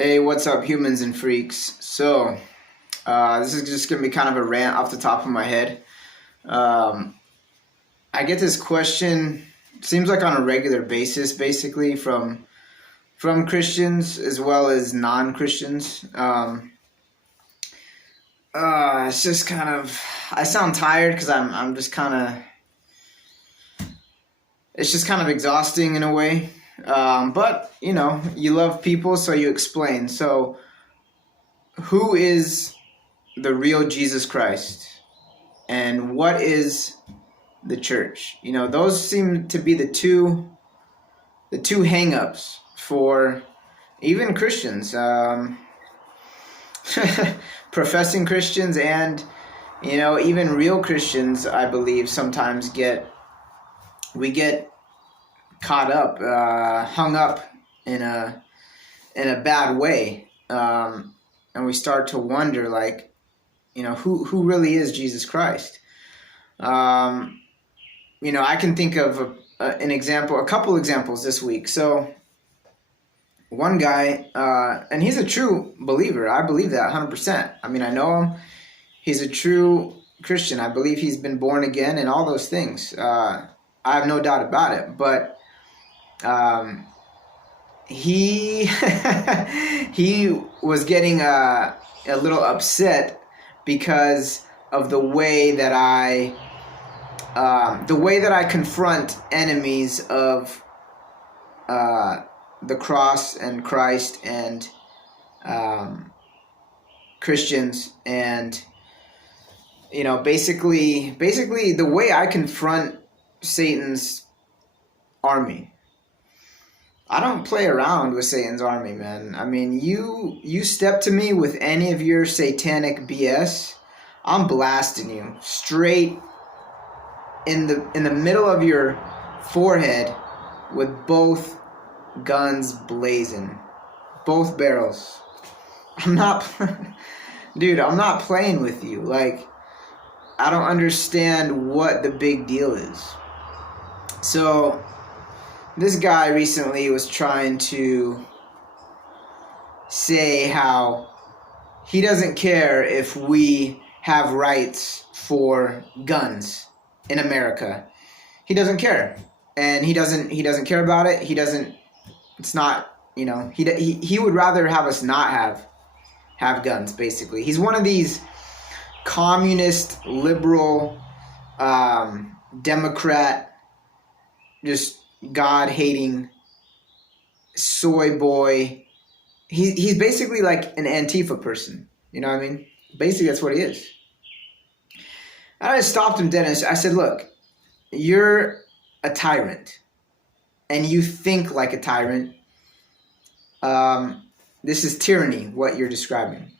Hey, what's up, humans and freaks? This is just going to be kind of a rant off the top of my head. I get this question, seems like on a regular basis, basically, from Christians as well as non-Christians. It's just kind of, I sound tired because I'm just kind of, it's just kind of exhausting in a way. But, you love people, so you explain. So, who is the real Jesus Christ? And what is the church? Those seem to be the two hang-ups for even Christians. Professing Christians and, even real Christians, I believe, sometimes we get caught up, hung up in a bad way, and we start to wonder, who really is Jesus Christ? I can think of a couple examples this week. So, one guy, and he's a true believer. I believe that 100%. I mean, I know him. He's a true Christian. I believe he's been born again and all those things. I have no doubt about it. But he he was getting a little upset because of the way that I confront enemies of the cross and Christ and Christians, and basically the way I confront Satan's army. I don't play around with Satan's army, man. I mean, you step to me with any of your satanic BS, I'm blasting you straight in the middle of your forehead with both guns blazing, both barrels. I'm not playing with you. I don't understand what the big deal is. So, this guy recently was trying to say how he doesn't care if we have rights for guns in America. He doesn't care, and he doesn't care about it. It's not, he would rather have us not have guns. Basically, he's one of these communist, liberal, Democrat, just God-hating soy boy. He's basically like an Antifa person. You know what I mean? Basically, that's what he is. And I just stopped him dead and I said, look, you're a tyrant and you think like a tyrant. This is tyranny, what you're describing.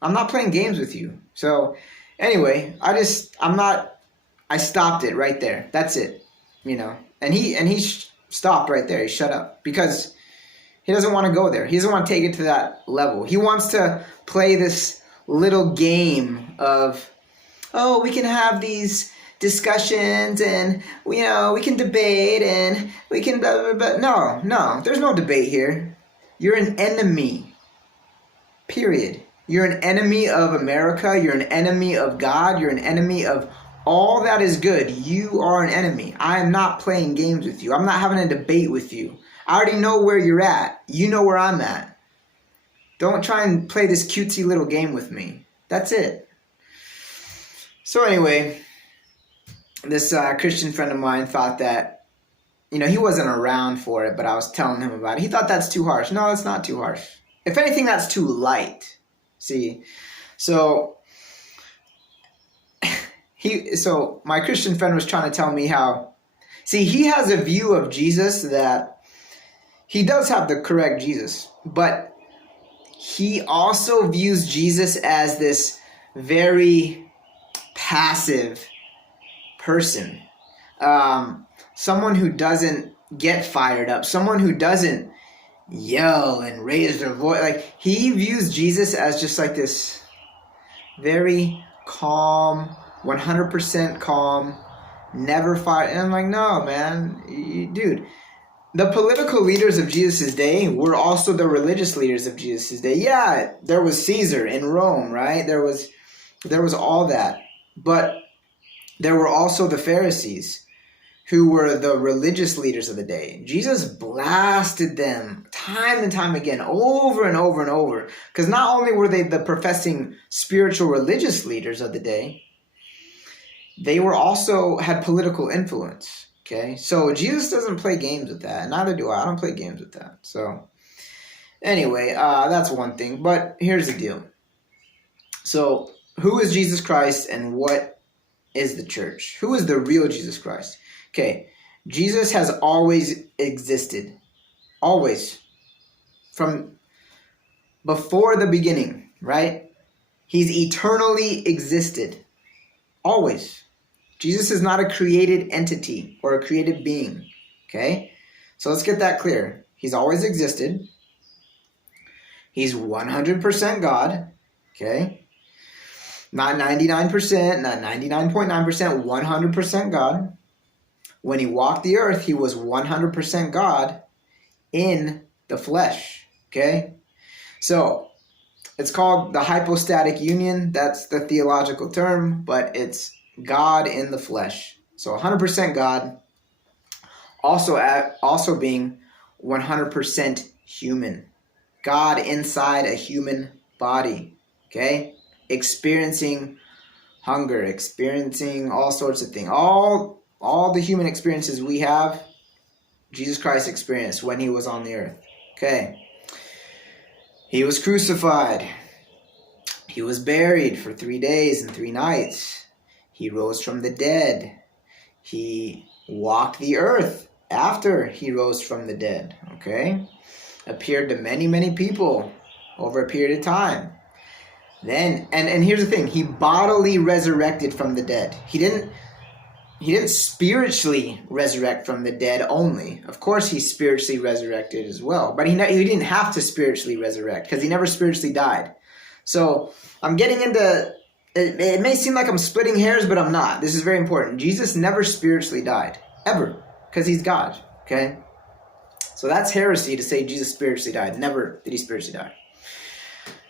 I'm not playing games with you. So anyway, I stopped it right there. That's it, And he stopped right there. He shut up because he doesn't want to go there. He doesn't want to take it to that level. He wants to play this little game of, we can have these discussions and we can debate and we can blah, blah, blah. No, there's no debate here. You're an enemy. Period. You're an enemy of America. You're an enemy of God. You're an enemy of all that is good. You are an enemy. I am not playing games with you. I'm not having a debate with you. I already know where you're at. You know where I'm at. Don't try and play this cutesy little game with me. That's it. So anyway, this Christian friend of mine thought that, he wasn't around for it, but I was telling him about it. He thought that's too harsh. No, it's not too harsh. If anything, that's too light. See? So my Christian friend was trying to tell me how, he has a view of Jesus that he does have the correct Jesus, but he also views Jesus as this very passive person, someone who doesn't get fired up, someone who doesn't yell and raise their voice. He views Jesus as just like this very calm, 100% calm, never fight. And I'm like, no, man, dude, the political leaders of Jesus' day were also the religious leaders of Jesus' day. Yeah, there was Caesar in Rome, right? There was all that. But there were also the Pharisees, who were the religious leaders of the day. Jesus blasted them time and time again, over and over and over. Because not only were they the professing spiritual religious leaders of the day, they were also had political influence. Okay, so Jesus doesn't play games with that. Neither do I. I don't play games with that. So anyway, that's one thing. But here's the deal. So who is Jesus Christ and what is the church? Who is the real Jesus Christ? Okay, Jesus has always existed. Always. From before the beginning, right? He's eternally existed. Always. Jesus is not a created entity or a created being. Okay? So let's get that clear. He's always existed. He's 100% God. Okay? Not 99%, not 99.9%, 100% God. When he walked the earth, he was 100% God in the flesh. Okay? So, it's called the hypostatic union. That's the theological term, but it's God in the flesh. So 100% God, also being 100% human. God inside a human body. Okay? Experiencing hunger, experiencing all sorts of things. All the human experiences we have, Jesus Christ experienced when he was on the earth. Okay. He was crucified. He was buried for 3 days and 3 nights. He rose from the dead. He walked the earth after he rose from the dead. Okay. Appeared to many, many people over a period of time. Then, and here's the thing, he bodily resurrected from the dead. He didn't spiritually resurrect from the dead only. Of course, he spiritually resurrected as well. But he didn't have to spiritually resurrect because he never spiritually died. So I'm getting into, it may seem like I'm splitting hairs, but I'm not. This is very important. Jesus never spiritually died, ever, because he's God, okay? So that's heresy to say Jesus spiritually died. Never did he spiritually die.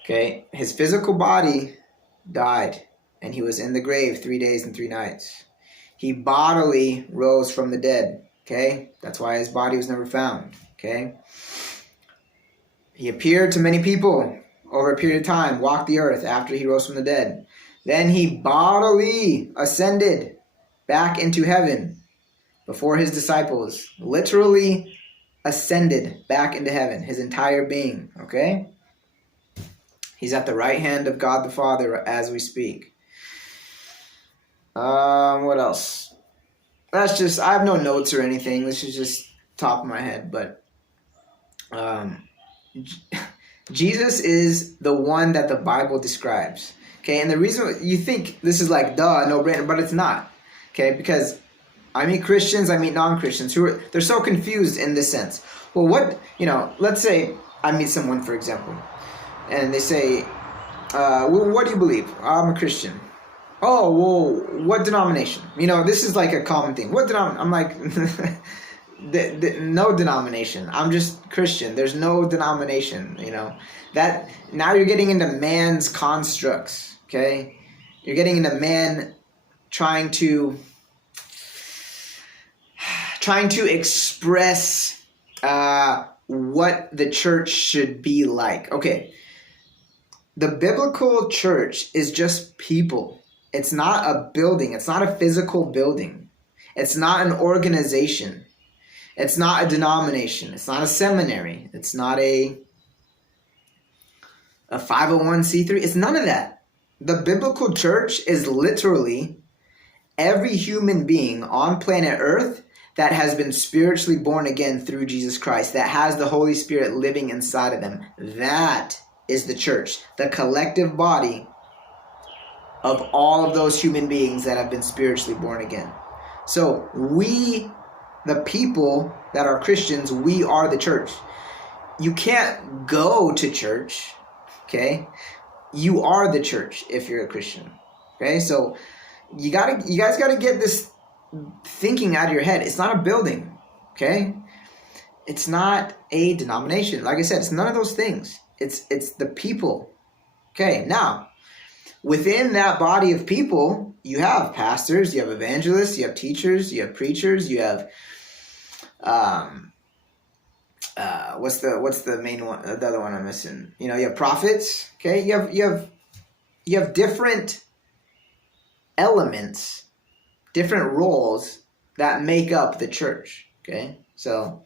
Okay, his physical body died, and he was in the grave 3 days and 3 nights. He bodily rose from the dead, okay? That's why his body was never found, okay? He appeared to many people over a period of time, walked the earth after he rose from the dead. Then he bodily ascended back into heaven before his disciples, literally ascended back into heaven, his entire being, okay? He's at the right hand of God the Father as we speak. What else? That's just, I have no notes or anything. This is just top of my head, but Jesus is the one that the Bible describes. Okay, and the reason you think this is like duh, no brainer, but it's not. Okay, because I meet Christians, I meet non-Christians they're so confused in this sense. Well, what, let's say I meet someone, for example, and they say, well, what do you believe? I'm a Christian. Oh, well, what denomination? This is like a common thing. I'm like, no denomination. I'm just Christian. There's no denomination, That, now you're getting into man's constructs, okay? You're getting into man trying to express what the church should be like. Okay. The biblical church is just people. It's not a building. It's not a physical building. It's not an organization. It's not a denomination. It's not a seminary. It's not a 501c3. It's none of that. The biblical church is literally every human being on planet Earth that has been spiritually born again through Jesus Christ, that has the Holy Spirit living inside of them. That is the church, the collective body of all of those human beings that have been spiritually born again. So we, the people that are Christians, we are the church. You can't go to church, okay? You are the church if you're a Christian, okay? So you guys gotta get this thinking out of your head. It's not a building, okay? It's not a denomination. Like I said, it's none of those things. It's the people. Okay, now, within that body of people, you have pastors, you have evangelists, you have teachers, you have preachers, you have what's the main one? The other one I'm missing. You have prophets. Okay, you have different elements, different roles that make up the church. Okay, so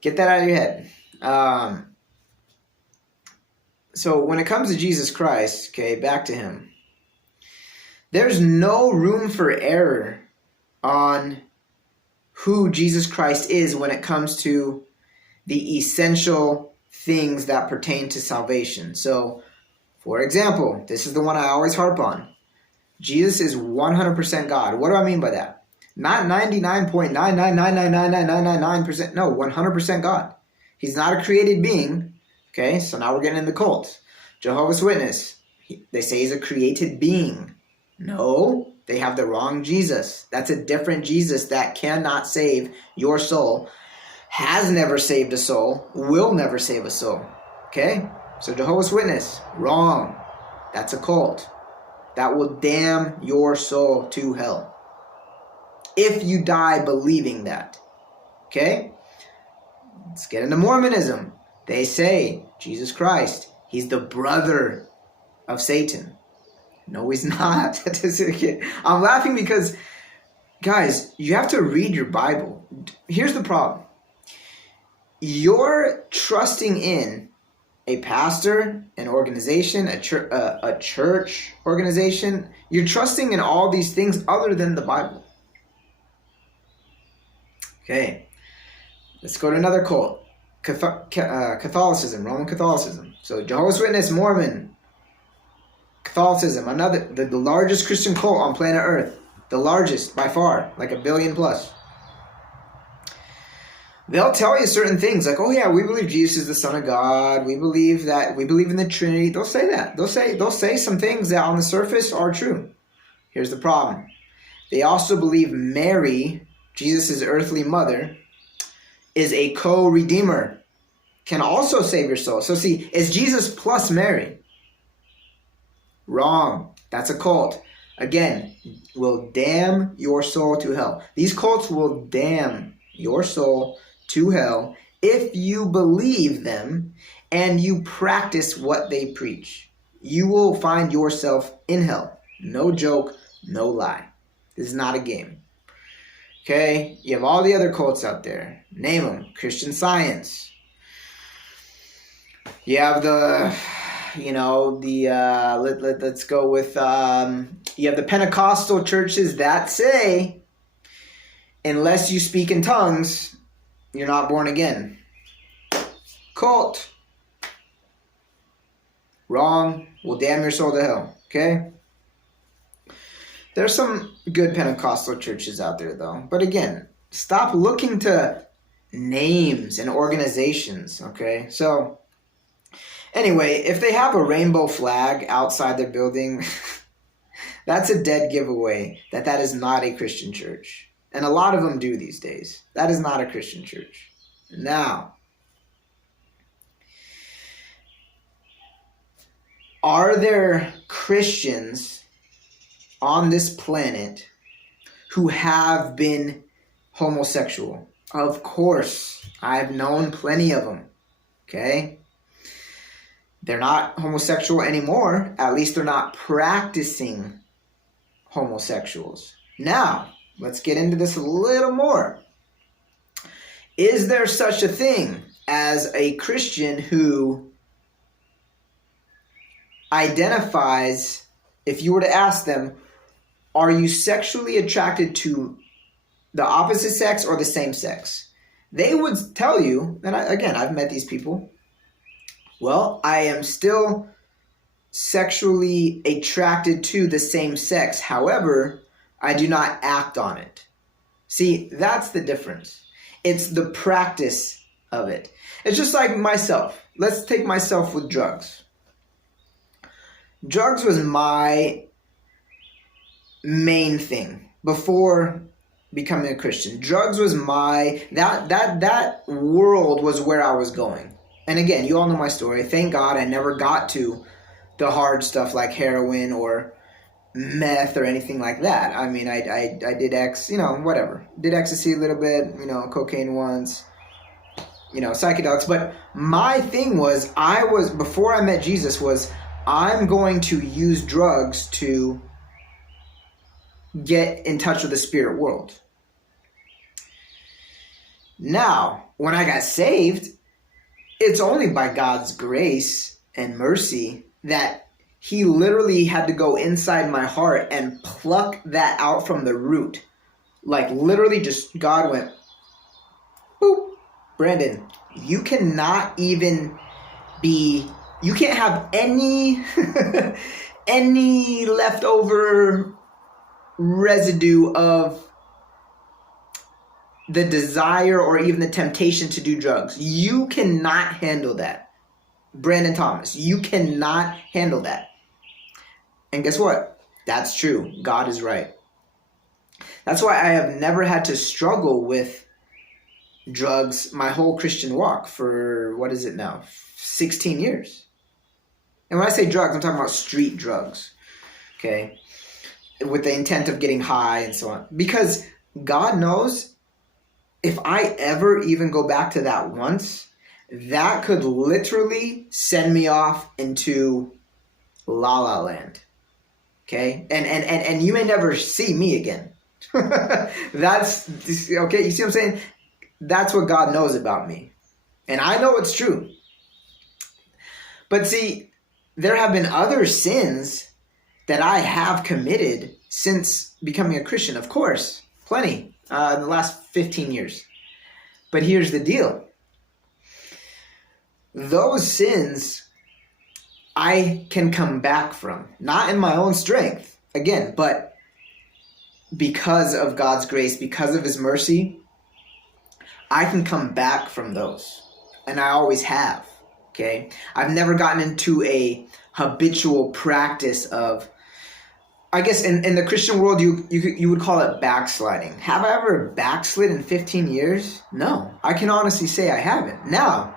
get that out of your head. So when it comes to Jesus Christ, okay, back to him. There's no room for error on who Jesus Christ is when it comes to the essential things that pertain to salvation. So, for example, this is the one I always harp on. Jesus is 100% God. What do I mean by that? Not 99.999999999%. No, 100% God. He's not a created being. Okay, so now we're getting in the cult. Jehovah's Witness, they say he's a created being. No, they have the wrong Jesus. That's a different Jesus that cannot save your soul, has never saved a soul, will never save a soul. Okay, so Jehovah's Witness, wrong. That's a cult. That will damn your soul to hell if you die believing that. Okay, let's get into Mormonism. They say Jesus Christ, he's the brother of Satan. No, he's not. I'm laughing because, guys, you have to read your Bible. Here's the problem. You're trusting in a pastor, an organization, a church organization. You're trusting in all these things other than the Bible. Okay, let's go to another cult. Catholicism, Roman Catholicism. So Jehovah's Witness, Mormon, Catholicism, the largest Christian cult on planet Earth. The largest by far, like 1 billion plus. They'll tell you certain things like, oh yeah, we believe Jesus is the Son of God. We believe in the Trinity. They'll say that. They'll say some things that on the surface are true. Here's the problem. They also believe Mary, Jesus' earthly mother, is a co-redeemer, can also save your soul. So see, it's Jesus plus Mary. Wrong. That's a cult. Again, will damn your soul to hell. These cults will damn your soul to hell if you believe them and you practice what they preach. You will find yourself in hell. No joke, no lie. This is not a game. Okay, you have all the other cults out there. Name them. Christian Science. You have let's go with, you have the Pentecostal churches that say, unless you speak in tongues, you're not born again. Cult. Wrong. Will damn your soul to hell. Okay? There's some good Pentecostal churches out there, though. But again, stop looking to names and organizations, okay? So, anyway, if they have a rainbow flag outside their building, that's a dead giveaway that is not a Christian church. And a lot of them do these days. That is not a Christian church. Now, are there Christians on this planet who have been homosexual? Of course. I've known plenty of them. Okay? They're not homosexual anymore. At least they're not practicing homosexuals. Now, let's get into this a little more. Is there such a thing as a Christian who identifies, if you were to ask them, are you sexually attracted to the opposite sex or the same sex? They would tell you, and I've met these people, well, I am still sexually attracted to the same sex. However, I do not act on it. See, that's the difference. It's the practice of it. It's just like myself. Let's take myself with drugs. Drugs was my main thing before becoming a Christian. Drugs was that world was where I was going. And again, you all know my story. Thank God I never got to the hard stuff like heroin or meth or anything like that. I mean, I did whatever. Did ecstasy a little bit, cocaine once, psychedelics. But my thing was, before I met Jesus, was I'm going to use drugs to get in touch with the spirit world. Now, when I got saved, it's only by God's grace and mercy that he literally had to go inside my heart and pluck that out from the root. Like literally just God went, boop, Brandon, you cannot you can't have any, any leftover residue of the desire or even the temptation to do drugs. You cannot handle that. Brandon Thomas, you cannot handle that. And guess what? That's true. God is right. That's why I have never had to struggle with drugs my whole Christian walk for, 16 years. And when I say drugs, I'm talking about street drugs. Okay? With the intent of getting high and so on. Because God knows if I ever even go back to that once, that could literally send me off into La La Land. Okay? And you may never see me again. That's okay. You see what I'm saying? That's what God knows about me. And I know it's true. But see, there have been other sins that I have committed since becoming a Christian. Of course, plenty in the last 15 years. But here's the deal. Those sins I can come back from. Not in my own strength, again, but because of God's grace, because of his mercy, I can come back from those. And I always have, okay? I've never gotten into a habitual practice of, I guess in the Christian world, you would call it backsliding. Have I ever backslid in 15 years? No. I can honestly say I haven't. Now,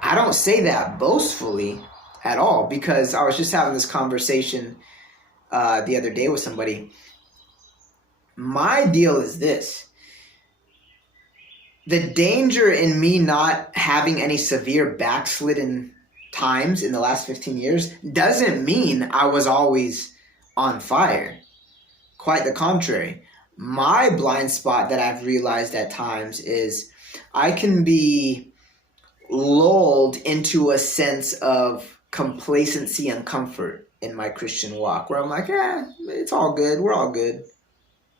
I don't say that boastfully at all, because I was just having this conversation the other day with somebody. My deal is this. The danger in me not having any severe backslidden times in the last 15 years doesn't mean I was always on fire. Quite the contrary. My blind spot that I've realized at times is I can be lulled into a sense of complacency and comfort in my Christian walk, where I'm like, it's all good. We're all good.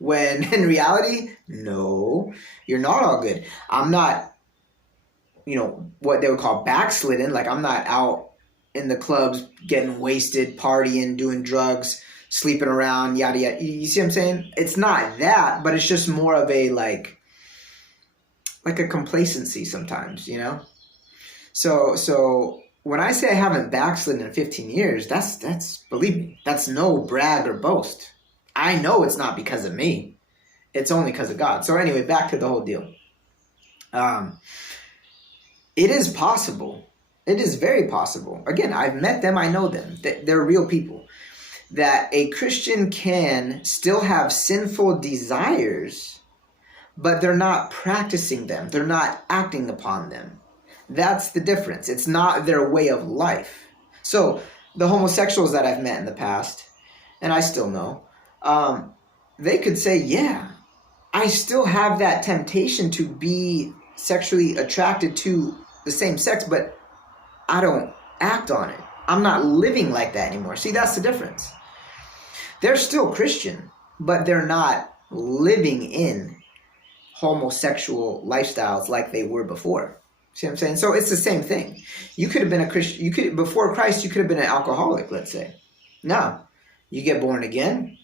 When in reality, no, you're not all good. I'm not, what they would call backslidden. Like I'm not out in the clubs getting wasted, partying, doing drugs, sleeping around, yada, yada. You see what I'm saying? It's not that, but it's just more of a like a complacency sometimes, So when I say I haven't backslidden in 15 years, that's believe me, that's no brag or boast. I know it's not because of me. It's only because of God. So anyway, back to the whole deal. It is possible. It is very possible. Again, I've met them. I know them. They're real people. That a Christian can still have sinful desires, but they're not practicing them. They're not acting upon them. That's the difference. It's not their way of life. So the homosexuals that I've met in the past, and I still know, they could say, yeah, I still have that temptation to be sexually attracted to the same sex, but I don't act on it. I'm not living like that anymore. See, that's the difference. They're still Christian, but they're not living in homosexual lifestyles like they were before. See what I'm saying? So it's the same thing. You could have been a Christian. Before Christ, you could have been an alcoholic, let's say. Now, you get born again,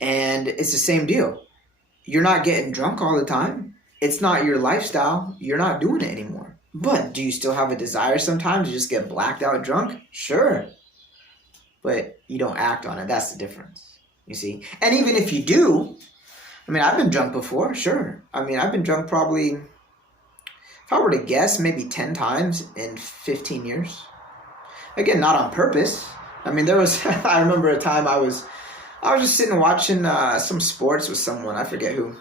and it's the same deal. You're not getting drunk all the time. It's not your lifestyle. You're not doing it anymore. But do you still have a desire sometimes to just get blacked out drunk? Sure. But you don't act on it. That's the difference, you see. And even if you do, I mean, I've been drunk before, sure. I mean, I've been drunk probably, if I were to guess, maybe 10 times in 15 years. Again, not on purpose. I mean, there was, I remember a time I was just sitting watching some sports with someone, I forget who.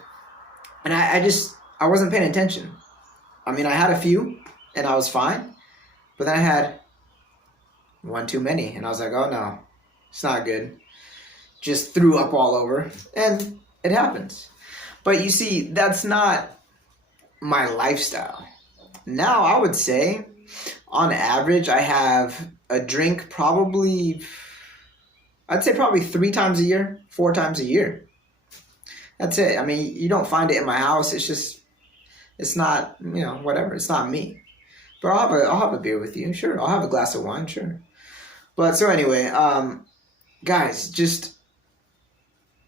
And I wasn't paying attention. I mean, I had a few and I was fine. But then I had one too many. And I was like, oh no, it's not good. Just threw up all over. And it happens. But you see, that's not my lifestyle. Now, I would say, on average, I have a drink I'd say probably 3 times a year, 4 times a year. That's it. I mean, you don't find it in my house. It's not, whatever. It's not me. But I'll have a beer with you. Sure. I'll have a glass of wine. Sure. But so anyway, guys, just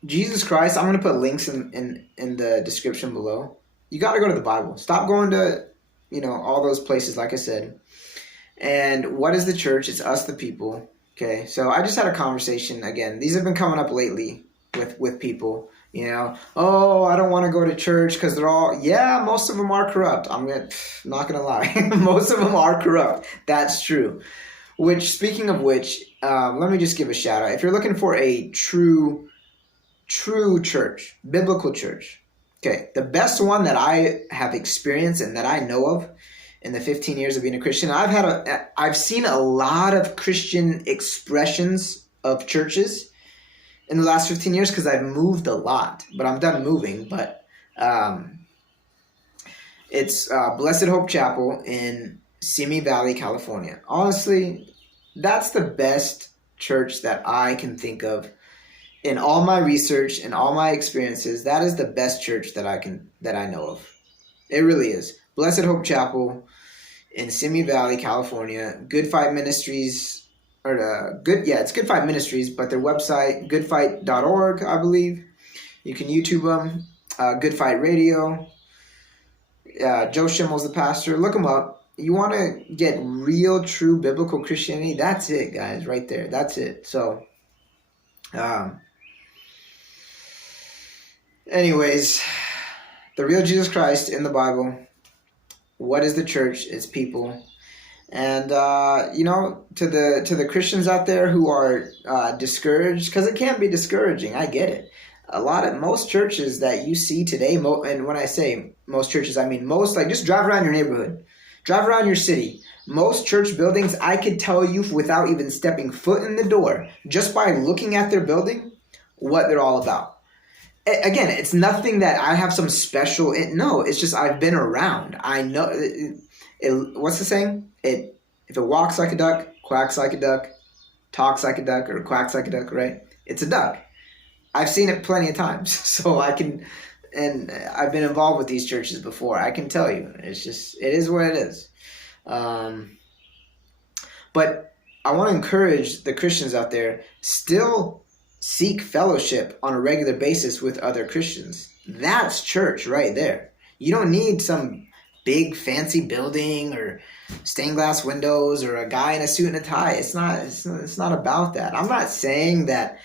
Jesus Christ. I'm going to put links in the description below. You got to go to the Bible. Stop going to, all those places, like I said. And what is the church? It's us, the people. Okay. So I just had a conversation again. These have been coming up lately with people. Oh, I don't want to go to church because they're all, most of them are corrupt. Not going to lie. Most of them are corrupt. That's true. Speaking of which, let me just give a shout out. If you're looking for a true church, biblical church, okay, the best one that I have experienced and that I know of in the 15 years of being a Christian, I've seen a lot of Christian expressions of churches in the last 15 years because I've moved a lot, but I'm done moving. But it's Blessed Hope Chapel in Simi Valley, California. Honestly, that's the best church that I can think of in all my research and all my experiences. That is the best church that I know of. It really is. Blessed Hope Chapel in Simi Valley, California. Good Fight Ministries. It's Good Fight Ministries, but their website, goodfight.org, I believe. You can YouTube them. Good Fight Radio. Joe Schimmel's the pastor. Look them up. You want to get real, true biblical Christianity? That's it, guys, right there. That's it. So, anyways, the real Jesus Christ in the Bible. What is the church? It's people. And, to the Christians out there who are discouraged, because it can be discouraging. I get it. Most churches that you see today, and when I say most churches, I mean most, like just drive around your neighborhood, drive around your city. Most church buildings, I could tell you without even stepping foot in the door, just by looking at their building, what they're all about. Again, it's nothing that I have some special, no, it's just I've been around. I know. What's the saying? If it walks like a duck, quacks like a duck, talks like a duck, or quacks like a duck, right? It's a duck. I've seen it plenty of times, so I can, and I've been involved with these churches before. I can tell you, it is what it is. But I want to encourage the Christians out there, still seek fellowship on a regular basis with other Christians. That's church right there. You don't need some big fancy building or stained glass windows or a guy in a suit and a tie. It's not about that. I'm not saying that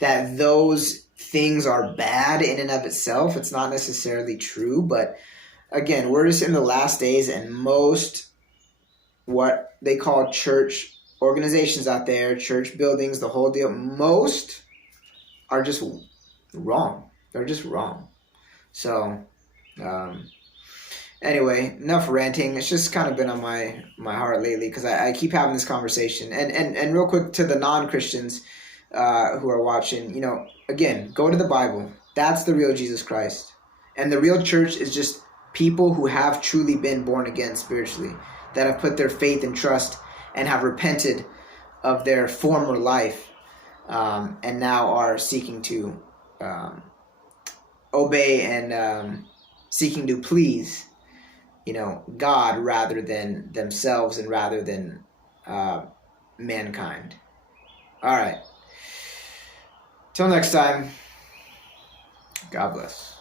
those things are bad in and of itself. It's not necessarily true, but again, we're just in the last days, and most what they call church organizations out there, church buildings, the whole deal, most are just wrong. They're just wrong. So, anyway, enough ranting. It's just kind of been on my heart lately because I keep having this conversation. And real quick to the non-Christians who are watching, again, go to the Bible. That's the real Jesus Christ. And the real church is just people who have truly been born again spiritually, that have put their faith and trust and have repented of their former life, and now are seeking to obey and seeking to please, God rather than themselves and rather than mankind. All right. Till next time, God bless.